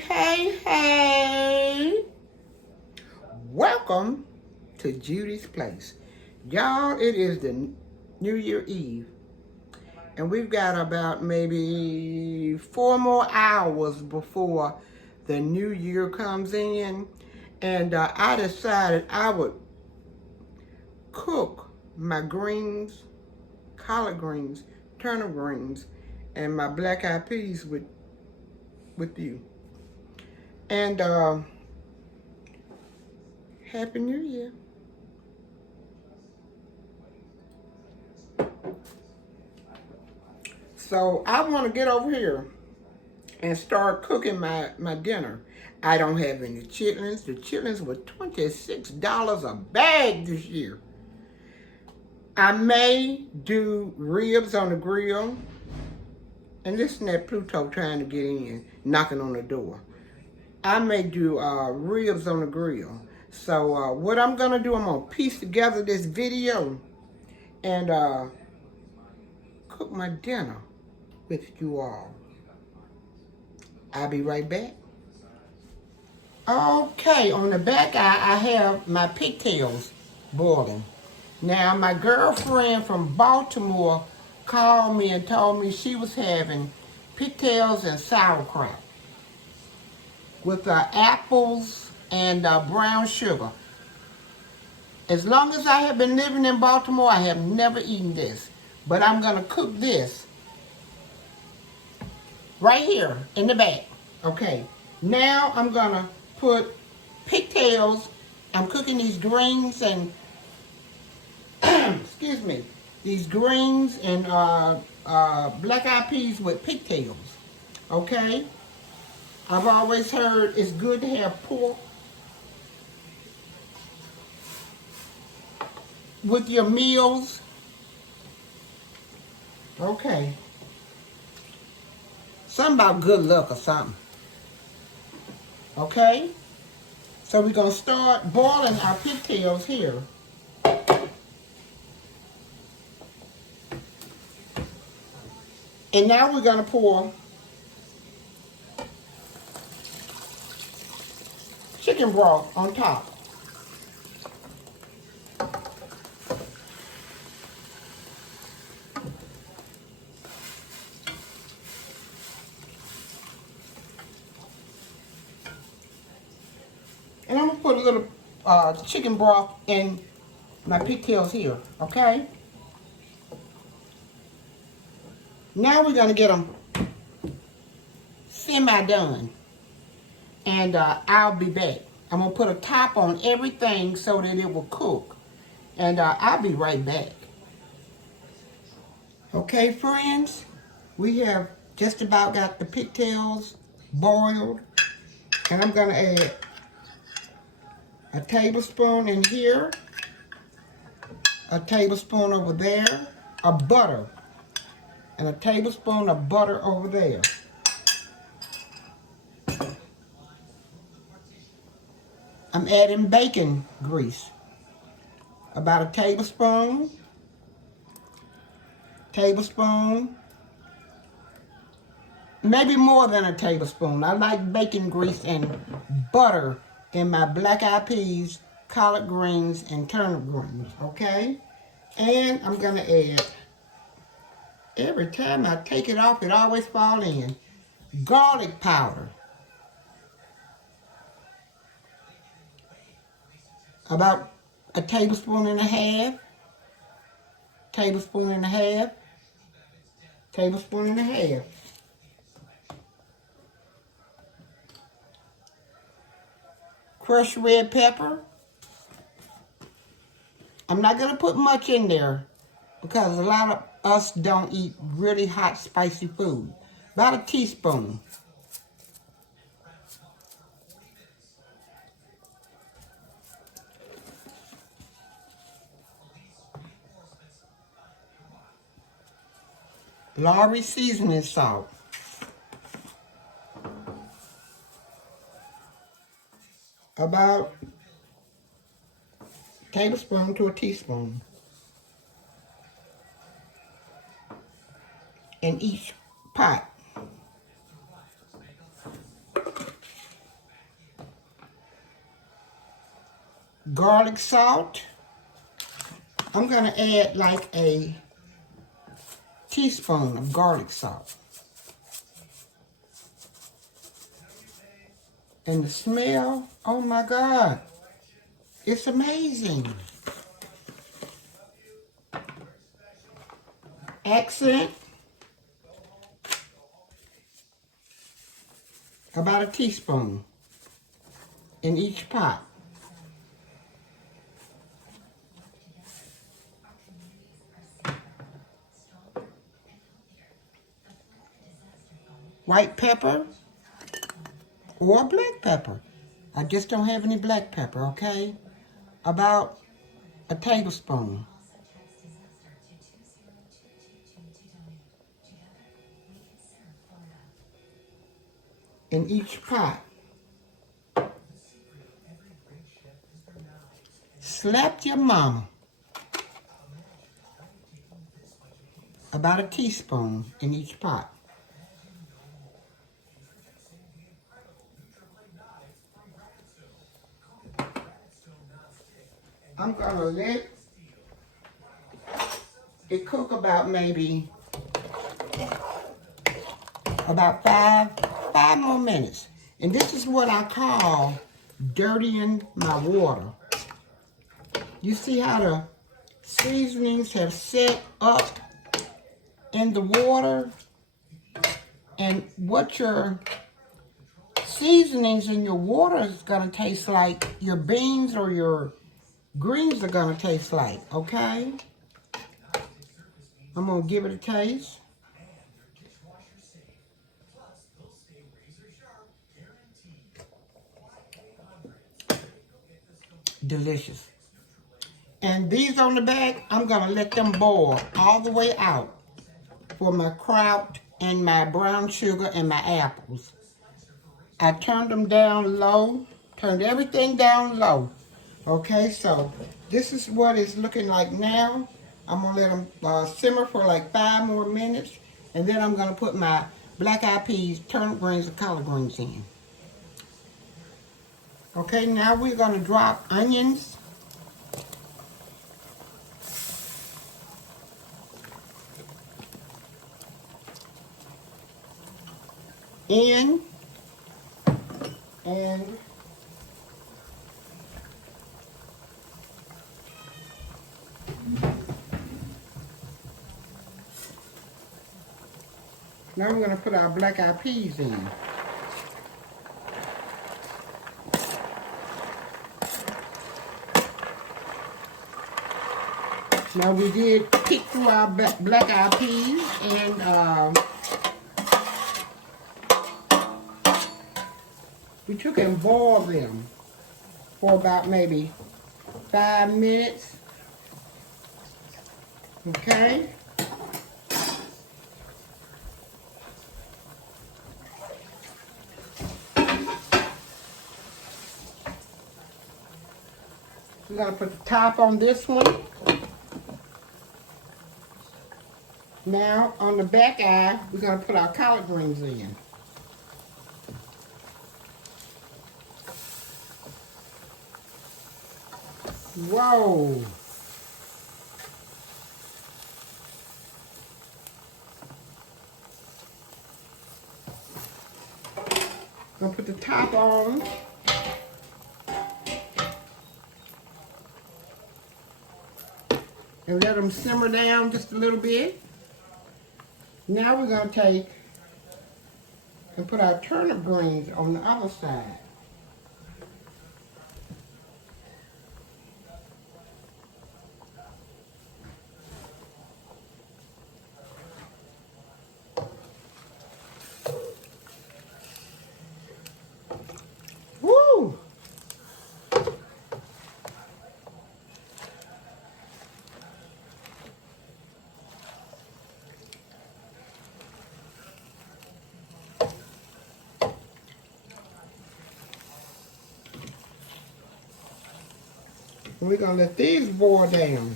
Hey. Welcome to Judy's Place. Y'all, it is the New Year Eve. And we've got about maybe 4 more hours before the new year comes in. And I decided I would cook my greens, collard greens, turnip greens, and my black eyed peas with you. And Happy New Year. So I want to get over here and start cooking my dinner. I don't have any chitlins. The chitlins were $26 a bag this year. I may do ribs on the grill. And listen to that Pluto trying to get in, knocking on the door. I may do ribs on the grill. So what I'm going to do, I'm going to piece together this video and cook my dinner with you all. I'll be right back. Okay, on the back I have my pigtails boiling. Now, my girlfriend from Baltimore called me and told me she was having pigtails and sauerkraut with apples and brown sugar. As long as I have been living in Baltimore, I have never eaten this. But I'm going to cook this right here in the back. Okay, now I'm going to put pigtails. I'm cooking these greens and, excuse me, these greens and black eyed peas with pigtails. Okay? I've always heard it's good to have pork with your meals. Okay. Something about good luck or something. Okay? So we're going to start boiling our pigtails here. And now we're going to pour chicken broth on top. And I'm going to put a little chicken broth in my pigtails here, okay? Now we're going to get them semi-done. And I'll be back. I'm going to put a top on everything so that it will cook. And I'll be right back. Okay, friends, we have just about got the pigtails boiled. And I'm going to add a tablespoon in here, a tablespoon over there, of butter, and a tablespoon of butter over there. I'm adding bacon grease, about a tablespoon, maybe more than a tablespoon. I like bacon grease and butter in my black eyed peas, collard greens, and turnip greens, okay? And I'm gonna add, every time I take it off, it always falls in, garlic powder. About a tablespoon and a half, tablespoon and a half, tablespoon and a half. Crushed red pepper. I'm not going to put much in there because a lot of us don't eat really hot, spicy food. About a teaspoon. Lorry seasoning salt. About a tablespoon to a teaspoon in each pot. garlic salt. I'm going to add like a teaspoon of garlic salt. And the smell, oh my God, it's amazing. Accent, about a teaspoon in each pot. White pepper or black pepper. I just don't have any black pepper, okay? About a tablespoon. In each pot. Slap your mama. About a teaspoon in each pot. I'm gonna let it cook about maybe about five more minutes. And this is what I call dirtying my water. You see how the seasonings have set up in the water? And what your seasonings in your water is gonna taste like, your beans or your greens are gonna taste like, okay? I'm gonna give it a taste. Delicious. And these on the back, I'm gonna let them boil all the way out for my kraut and my brown sugar and my apples. I turned them down low, turned everything down low. Okay, so this is what it's looking like now. I'm gonna let them simmer for like 5 more minutes, and then I'm gonna put my black-eyed peas, turnip greens, and collard greens in. Okay, now we're gonna drop onions. In, and now we're gonna put our black-eyed peas in. Now we did pick through our black-eyed peas, and we took and boiled them for about maybe 5 minutes. Okay? We're gonna put the top on this one. Now, on the back eye, we're gonna put our collard greens in. Whoa! Gonna put the top on. And let them simmer down just a little bit. Now we're gonna take and put our turnip greens on the other side. Woo! And we're gonna let these boil down.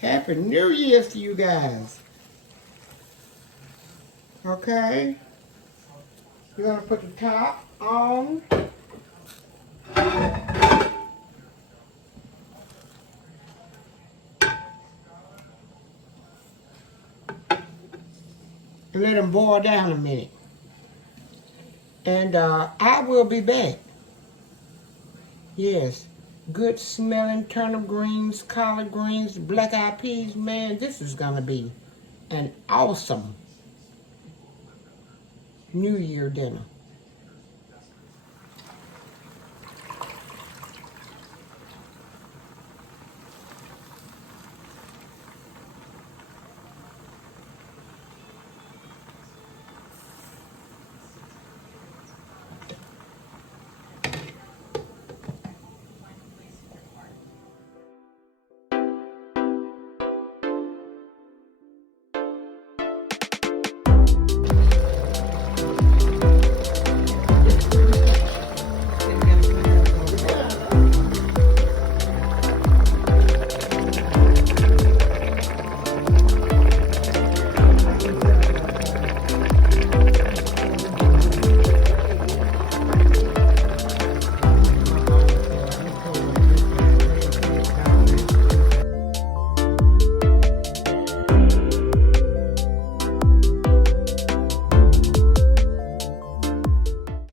Happy New Year's to you guys. Okay. You're going to put the top on. And let them boil down a minute. And I will be back. Yes. Good smelling turnip greens, collard greens, black eyed peas. Man, this is going to be an awesome New Year dinner.